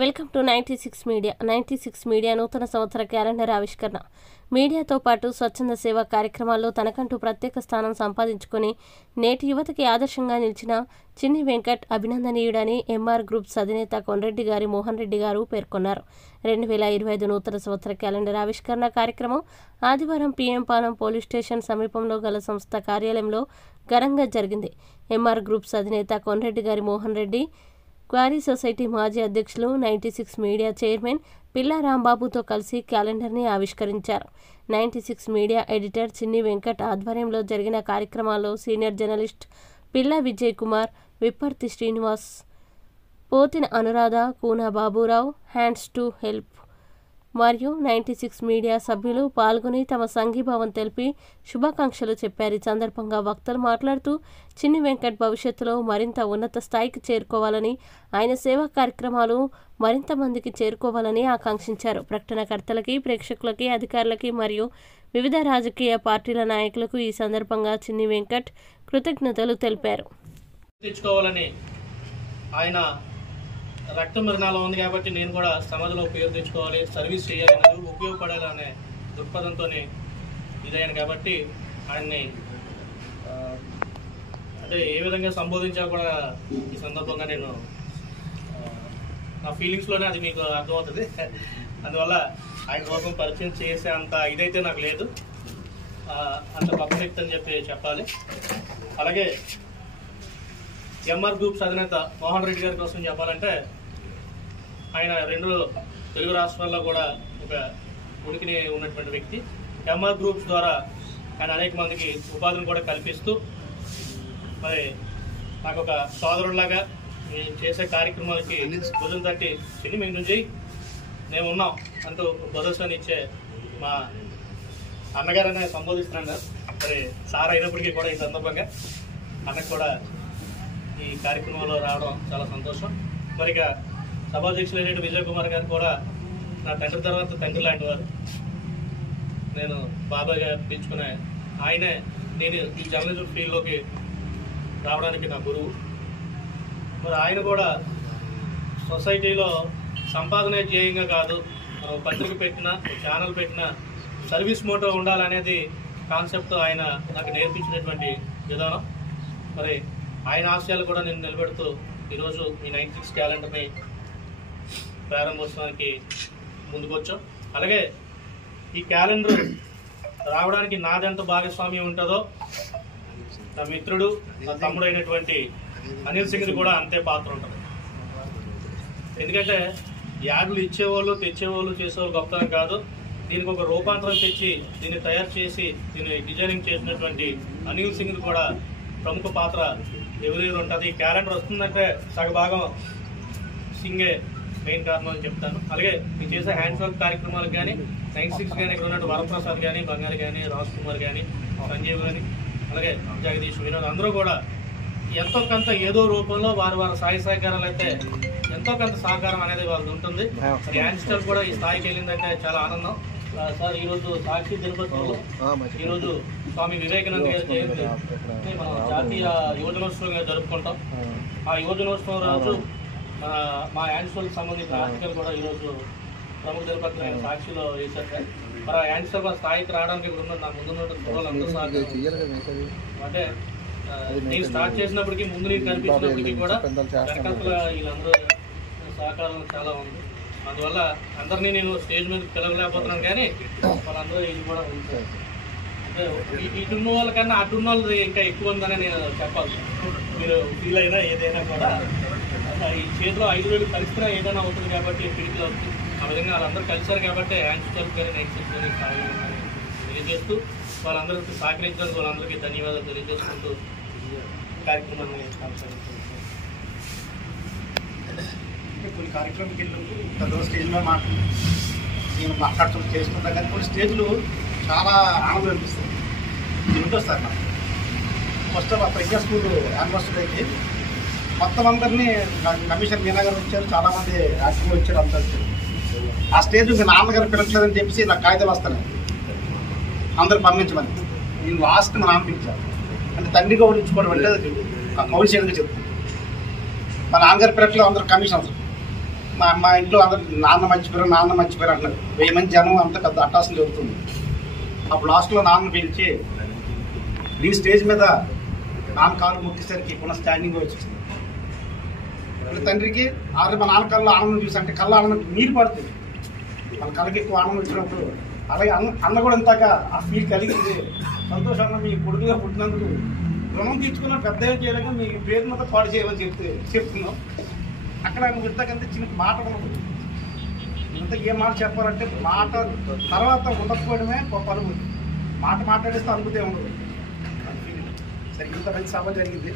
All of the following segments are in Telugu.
Welcome to 96 media. 96 మీడియా నూతన సంవత్సర క్యాలెండర్ ఆవిష్కరణ. మీడియాతో పాటు స్వచ్ఛంద సేవా కార్యక్రమాల్లో తనకంటూ ప్రత్యేక స్థానం సంపాదించుకుని నేటి యువతకి ఆదర్శంగా నిలిచిన చిన్ని వెంకట్ అభినందనీయుడని ఎంఆర్ గ్రూప్స్ అధినేత కొండ్రెడ్డి గారి మోహన్ రెడ్డి గారు పేర్కొన్నారు. 2025 నూతన సంవత్సర క్యాలెండర్ ఆవిష్కరణ కార్యక్రమం ఆదివారం PM పాలెం పోలీస్ స్టేషన్ సమీపంలో గల సంస్థ కార్యాలయంలో ఘనంగా జరిగింది. ఎంఆర్ గ్రూప్స్ అధినేత కొండ్రెడ్డి గారి మోహన్ రెడ్డి, క్వారీ సొసైటీ మాజీ అధ్యక్షులు, 96 మీడియా చైర్మన్ పిల్లా రాంబాబుతో కలిసి క్యాలెండర్ని ఆవిష్కరించారు. 96 మీడియా ఎడిటర్ చిన్ని వెంకట్ ఆధ్వర్యంలో జరిగిన కార్యక్రమాల్లో సీనియర్ జర్నలిస్ట్ పిల్లా విజయ్ కుమార్, విప్పర్తి శ్రీనివాస్, పోతిన అనురాధ, కూనా బాబురావు, హ్యాండ్స్ టు హెల్ప్ మరియు 96 మీడియా సభ్యులు పాల్గొని తమ సంఘీభావం తెలిపి శుభాకాంక్షలు చెప్పారు. ఈ సందర్భంగా వక్తలు మాట్లాడుతూ చిన్ని వెంకట్ భవిష్యత్తులో మరింత ఉన్నత స్థాయికి చేరుకోవాలని, ఆయన సేవా కార్యక్రమాలు మరింత మందికి చేరుకోవాలని ఆకాంక్షించారు. ప్రకటనకర్తలకి, ప్రేక్షకులకి, అధికారులకి మరియు వివిధ రాజకీయ పార్టీల నాయకులకు ఈ సందర్భంగా చిన్ని వెంకట్ కృతజ్ఞతలు తెలిపారు. రక్తం మరణాలు ఉంది కాబట్టి నేను కూడా సమాజంలో పేరు తెచ్చుకోవాలి, సర్వీస్ చేయాలి, నలుగురు ఉపయోగపడాలి అనే దృక్పథంతో ఇదయ్యాను కాబట్టి ఆయన్ని అంటే ఏ విధంగా సంబోధించా కూడా ఈ సందర్భంగా నేను నా ఫీలింగ్స్లోనే అది మీకు అర్థమవుతుంది. అందువల్ల ఆయన కోసం పరిచయం చేసే అంత ఇదైతే నాకు లేదు, అంత గొప్ప వ్యక్తి అని చెప్పాలి. అలాగే ఎంఆర్ గ్రూప్స్ అధినేత మోహన్ రెడ్డి గారి కోసం చెప్పాలంటే ఆయన 2 తెలుగు రాష్ట్రాల్లో కూడా ఒక ఉనికిని ఉన్నటువంటి వ్యక్తి. ఎంఆర్ గ్రూప్స్ ద్వారా ఆయన అనేక మందికి ఉపాధిని కూడా కల్పిస్తూ మరి నాకు ఒక సోదరుడిలాగా మేము చేసే కార్యక్రమాలకి భుజం తట్టి చిన్ని మేము నుంచి మేము ఉన్నాం అంటూ భరోసాని ఇచ్చే మా అన్నగారనే సంబోధిస్తున్నాను. మరి సార్ అయినప్పటికీ కూడా ఈ సందర్భంగా అన్నకు కూడా ఈ కార్యక్రమంలో రావడం చాలా సంతోషం. మరి ఇక సభాధ్యక్షులైన విజయ్ కుమార్ గారు కూడా నా తండ్రి తర్వాత తండ్రి లాంటి వారు, నేను బాబాగా పిలుచుకునే ఆయనే నేను ఈ జర్నలిజం ఫీల్డ్లోకి రావడానికి నా గురువు. మరి ఆయన కూడా సొసైటీలో సంపాదనే ధ్యేయంగా కాదు, మనం పత్రిక పెట్టినా, ఛానల్ పెట్టినా సర్వీస్ మోటో ఉండాలనేది కాన్సెప్ట్ ఆయన నాకు నేర్పించినటువంటి విధానం. మరి ఆయన ఆశయాలు కూడా నేను నిలబెడుతూ ఈరోజు ఈ 96 క్యాలెండర్ని ప్రారంభోత్సవానికి ముందుకు వచ్చాం. అలాగే ఈ క్యాలెండర్ రావడానికి నాదెంత భాగస్వామ్యం ఉంటుందో నా మిత్రుడు, నా తమ్ముడు అయినటువంటి అనిల్ సింగ్ది కూడా అంతే పాత్ర ఉంటుంది. ఎందుకంటే యాడ్లు ఇచ్చేవాళ్ళు, తెచ్చేవాళ్ళు, చేసేవాళ్ళు గొప్పతనం కాదు, దీనికి ఒక రూపాంతరం తెచ్చి దీన్ని తయారు చేసి దీన్ని డిజైనింగ్ చేసినటువంటి అనిల్ సింగ్ది కూడా ప్రముఖ పాత్ర ఎవరెవరు ఉంటుంది. ఈ క్యాలెండర్ వస్తుందంటే సగభాగం సింగే మెయిన్ కారణం అని చెప్తాను. అలాగే మీరు చేసే హ్యాండ్స్ వర్క్ కార్యక్రమాలకు కానీ 96 కానీ ఇక్కడ ఉన్నట్టు వరప్రసాద్ కానీ, బంగారు కానీ, రాజ్ కుమార్ కానీ, సంజీవ్ కానీ, అలాగే జగదీష్, వినోద్ అందరూ కూడా ఎంతో కొంత ఏదో రూపంలో వారి సాయ సహకారాలు అయితే ఎంతో కొంత సహకారం అనేది వాళ్ళది ఉంటుంది. యాంగ్స్టర్ కూడా ఈ స్థాయికి వెళ్ళిందంటే చాలా ఆనందం. సార్ ఈరోజు సాక్షి తిరుపతిలో ఈరోజు స్వామి వివేకానంద గారి జయంతి మనం జాతీయ యువజనోత్సవంగా జరుపుకుంటాం. ఆ యువజనోత్సవం రోజు మా యాంగ్స్టర్కి సంబంధించిన ఆర్టికల్ కూడా ఈరోజు ప్రముఖ తిరుపతి సాక్షిలో వేశారు. మరి ఆ యాంగ్స్టర్ స్థాయికి రావడానికి ఇక్కడ ఉన్న నా ముందున్న అందరూ సహకారం అంటే నేను స్టార్ట్ చేసినప్పటికీ ముందు నేను కనిపించినప్పటికీ కూడా వెనకాల వీళ్ళందరూ సహకారం చాలా ఉంది. అందువల్ల అందరినీ నేను స్టేజ్ మీద పిలవలేకపోతున్నాను, కానీ వాళ్ళందరూ ఇది కూడా ఉంటారు. అంటే ఇటున్న వాళ్ళకన్నా అటున్న వాళ్ళది ఇంకా ఎక్కువ ఉందని నేను చెప్పాలి. మీరు ఫీల్ అయినా ఏదైనా కూడా ఈ చేతిలో 5,000 కలిసినా ఏదైనా అవుతుంది కాబట్టి ఫీల్డ్లో అవుతుంది. ఆ విధంగా వాళ్ళందరూ కలిశారు కాబట్టి యాంగ్స్టర్స్ కానీ 96 కానీ తెలియజేస్తూ వాళ్ళందరికీ సహకరించినందుకు వాళ్ళందరికీ ధన్యవాదాలు తెలియజేసుకుంటూ కార్యక్రమాన్ని కొనసాగిస్తున్నాను. కొన్ని కార్యక్రమానికి వెళ్ళినప్పుడు పెద్ద స్టేజ్ మీద నేను మాట్లాడుతూ చేస్తున్నా, కానీ కొన్ని స్టేజ్లు చాలా ఆనందం అనిపిస్తుంది. ఇది ఉంటుంది సార్ నాకు ఫస్ట్ మా ప్రజ్ఞా స్కూల్ యానివర్సరీకి మొత్తం అందరినీ కమిషన్ మీనా గారు వచ్చారు, చాలామంది యాక్టివ్గా వచ్చారు, అంతా వచ్చారు. ఆ స్టేజ్ మీ నాన్నగారు పిలట్లేదని చెప్పేసి నాకు కాగితాలు వస్తాను అందరు పంపించమని. నేను లాస్ట్ మా నాన్న పిలిచాను. అంటే తండ్రి గౌరవించుకోవడం అంటే ఆ కౌన్సిలర్గా చెప్తాను. మా నాన్నగారు పిలట్లేదు, అందరు కమిషనర్స్ మా ఇంట్లో అందరు నాన్న మర్చిపోయారు అంటున్నారు. 1000 మంది జనం అంతా పెద్ద అట్టాసం జరుగుతుంది. అప్పుడు లాస్ట్లో నాన్న పిలిచి ఈ స్టేజ్ మీద నాన్న కాలు ముక్కేసరికి పునః స్టాండింగ్ వచ్చింది. తండ్రికి ఆల్రెడీ మా నాన్న కళ్ళు ఆనందం చూసి అంటే కళ్ళు ఆనందం నీరు పడుతుంది. మన కళ్ళకి ఎక్కువ ఆనందం వచ్చినప్పుడు అలాగే అన్న కూడా ఇంతగా ఆ ఫీల్ కలిగింది. సంతోషంగా మీ కొడుకుగా పుట్టినందుకు రుణం తీర్చుకున్న పెద్ద ఏం చేయలేక మీ పేరునంతా పాడు చేయమని చెప్తున్నాం. అక్కడ ఇంతకంటే చిన్న మాట ఉండదు. ఇంతకు ఏ మాట చెప్పాలంటే మాట తర్వాత ఉండకపోవడమే గొప్ప అనుభూతి. మాట మాట్లాడేస్తే అనుభూతి ఉండదు. సరే, ఇంత మంచి సభ జరిగింది.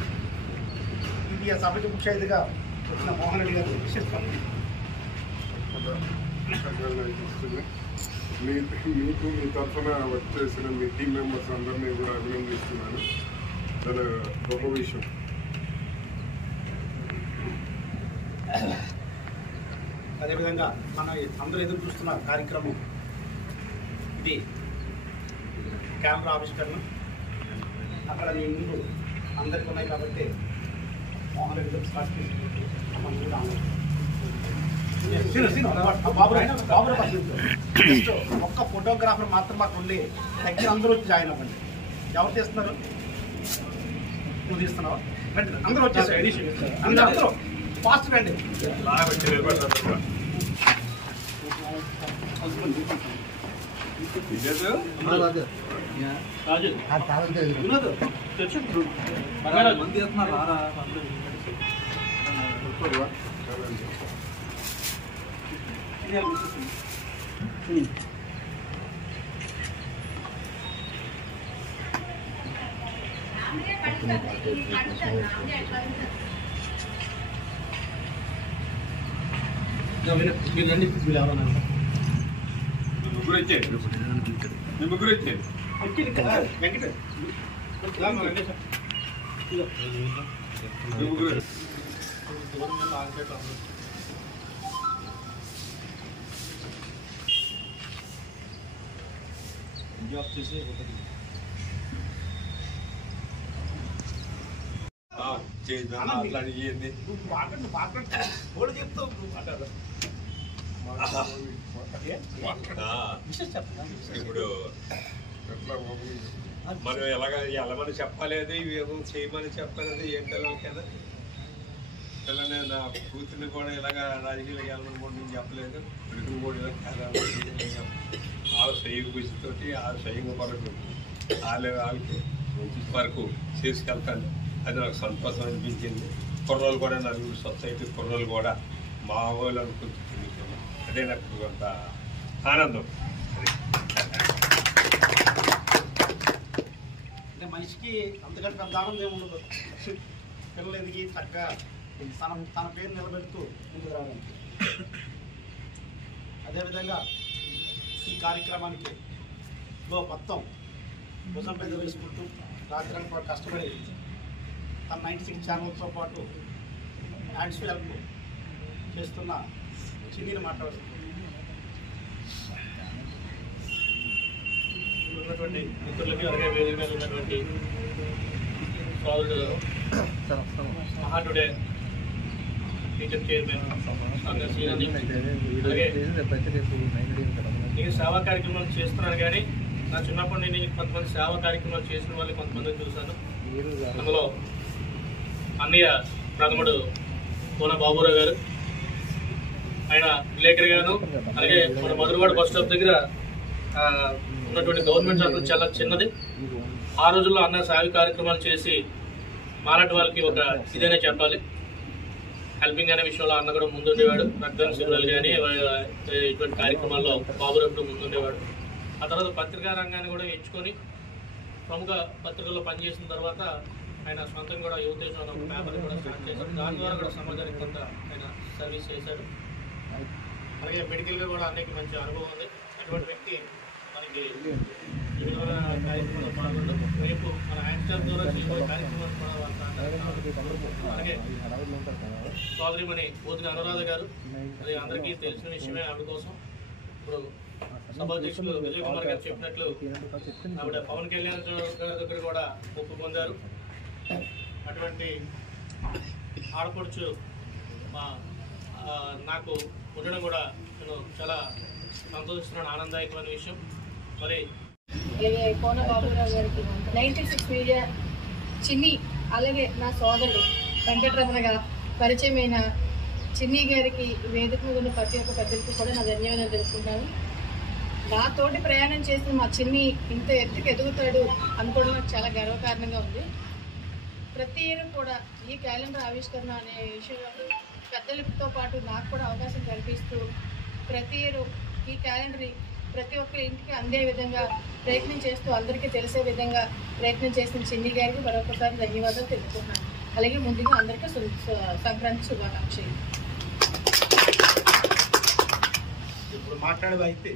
ఇది ఆ సభకి ముఖ్య అతిథిగా వచ్చిన మోహన్ రెడ్డి గారు విశిస్తాను. మీకు మీ తరఫున వర్క్ చేసిన మీ టీం మెంబర్స్ అందరినీ కూడా అభినందిస్తున్నాను. చాలా గొప్ప విషయం. అదేవిధంగా మన అందరూ ఎదురు చూస్తున్న కార్యక్రమం ఇది కెమెరా ఆవిష్కరణ. అక్కడ మీ ముందు అందరికీ ఉన్నాయి కాబట్టి మోహన్ రెడ్డి గారు స్టార్ట్ ఒక్క ఫోటోగ్రాఫర్ మాత్రం మాకు ఉండి దగ్గర అందరూ వచ్చి జాయిన్ అవ్వండి. ఎవరు చేస్తున్నారు? నువ్వు తీస్తున్నావా? రండి, అందరూ వచ్చేసారు. అందరూ ఫాస్ట్ రండి. ముగ్గురు వచ్చారు. మాట్లాడి ఇప్పుడు మనం ఎలాగని చెప్పలేదు, ఇవేమో చేయమని చెప్పలేదు. ఏం పిల్లలకైనా పిల్లనే నా కూతుర్ని కూడా ఇలాగ రాజకీయాలకు వెళ్ళమని కూడా నేను చెప్పలేదు. పిల్లలు కూడా వాళ్ళ స్వయం కృషితోటి ఆ స్వయం కొరకు వాళ్ళకి వరకు తీసుకెళ్తాను. అది నాకు సంతోషం అనిపించింది. కుర్రోళ్ళు కూడా నలుగురు సొసైటీ కుర్రోళ్ళు కూడా మా వాళ్ళు అనుకుంటుంది. అదే నాకు కొంత ఆనందం. అంటే మనిషికి అంతకంటే పెద్ద ఆనందం ఏముండదు. పిల్లలు ఎదిగి చక్కగా తన పేరు నిలబెడుతూ ముందుకు రావడానికి. అదేవిధంగా ఈ కార్యక్రమానికి మొత్తం భుజం మీద వేసుకుంటూ రాత్రి కూడా కష్టపడి తన 96 ఛానల్స్తో పాటు హ్యాండ్స్ హెల్ప్ చేస్తున్న చిన్నీని మాట్లాడుతుంది. ఉన్నటువంటి మిత్రులకి అలాగే వేదిక మీద ఉన్నటువంటి సోదరుడు మహాటుడే టీచర్ చైర్మన్ అలాగే నేను సేవా కార్యక్రమాలు చేస్తున్నాను. కానీ నా చిన్నప్పటి నుండి కొంతమంది సేవా కార్యక్రమాలు చేసిన వాళ్ళు కొంతమందిని చూశాను. అందులో అన్నయ్య ప్రథముడు కోన బాబురావు గారు, ఆయన విలేకరి గాను, అలాగే మన మధురవాడ బస్ స్టాప్ దగ్గర ఉన్నటువంటి గవర్నమెంట్ హాస్పిటల్ చాలా చిన్నది. ఆ రోజుల్లో అన్న సేవ కార్యక్రమాలు చేసి మాలాంటి వాళ్ళకి ఒక ఇదనే చెప్పాలి. హెల్పింగ్ అనే విషయంలో అన్న కూడా ముందుండేవాడు. రక్తదాన శిబిరాలు కానీ ఇటువంటి కార్యక్రమాల్లో బాబురావు ఎప్పుడు ముందుండేవాడు. ఆ తర్వాత పత్రికా రంగాన్ని కూడా ఎంచుకొని ప్రముఖ పత్రికల్లో పనిచేసిన తర్వాత ఆయన సొంతంగా కూడా యువతేజం ఒక పేపర్ కూడా స్టార్ట్ చేశారు. దాని ద్వారా కూడా సమాజానికి కొంత ఆయన సర్వీస్ చేశారు. అలాగే మెడికల్గా కూడా అనేక మంచి అనుభవం ఉంది. అటువంటి వ్యక్తి మనకి ఈ విధమైన కార్యక్రమంలో పాల్గొంటాం. రేపు మన హ్యాండ్ స్టాంప్ ద్వారా చేయబోయే కార్యక్రమాలు కూడా అలాగే సోదరిమణి పోతిన అనురాధ గారు, అది అందరికీ తెలిసిన విషయమే. ఆవిడ కోసం ఇప్పుడు సభాధ్యక్షులు విజయ్ కుమార్ గారు చెప్పినట్లు ఆవిడ పవన్ కళ్యాణ్ గారి దగ్గర కూడా ఒప్పు పొందారు. అటువంటి ఆడపడుచు మా నాకు ఉండడం కూడా నేను చాలా సంతోషిస్తున్నాను, ఆనందదాయకమైన విషయం. మరి అలాగే కోన బాబురావు గారికి 96 మీడియా చిన్ని, అలాగే నా సోదరుడు వెంకటరమణగా పరిచయమైన చిన్ని గారికి వేదిక మీద ఉన్న ప్రతి ఒక్క ప్రజలకు కూడా నా ధన్యవాదాలు తెలుపుకుంటాను. నా తోటి ప్రయాణం చేసిన మా చిన్ని ఇంత ఎత్తుకు ఎదుగుతాడు అనుకోవడం నాకు చాలా గర్వకారణంగా ఉంది. ప్రతి ఇయర్ కూడా ఈ క్యాలెండర్ ఆవిష్కరణ అనే విషయంలో పెద్దలతో పాటు నాకు కూడా అవకాశం కల్పిస్తూ ప్రతి ఇయర్ ఈ క్యాలెండర్ ప్రతి ఒక్కరి ఇంటికి అందే విధంగా ప్రయత్నం చేస్తూ అందరికీ తెలిసే విధంగా ప్రయత్నం చేసిన చిన్ని గారికి మరొకసారి ధన్యవాదాలు తెలుపుతున్నాను. అలాగే ముందుగా అందరికీ సంక్రాంతి శుభాకాంక్షలు. ఇప్పుడు మాట్లాడేవి అయితే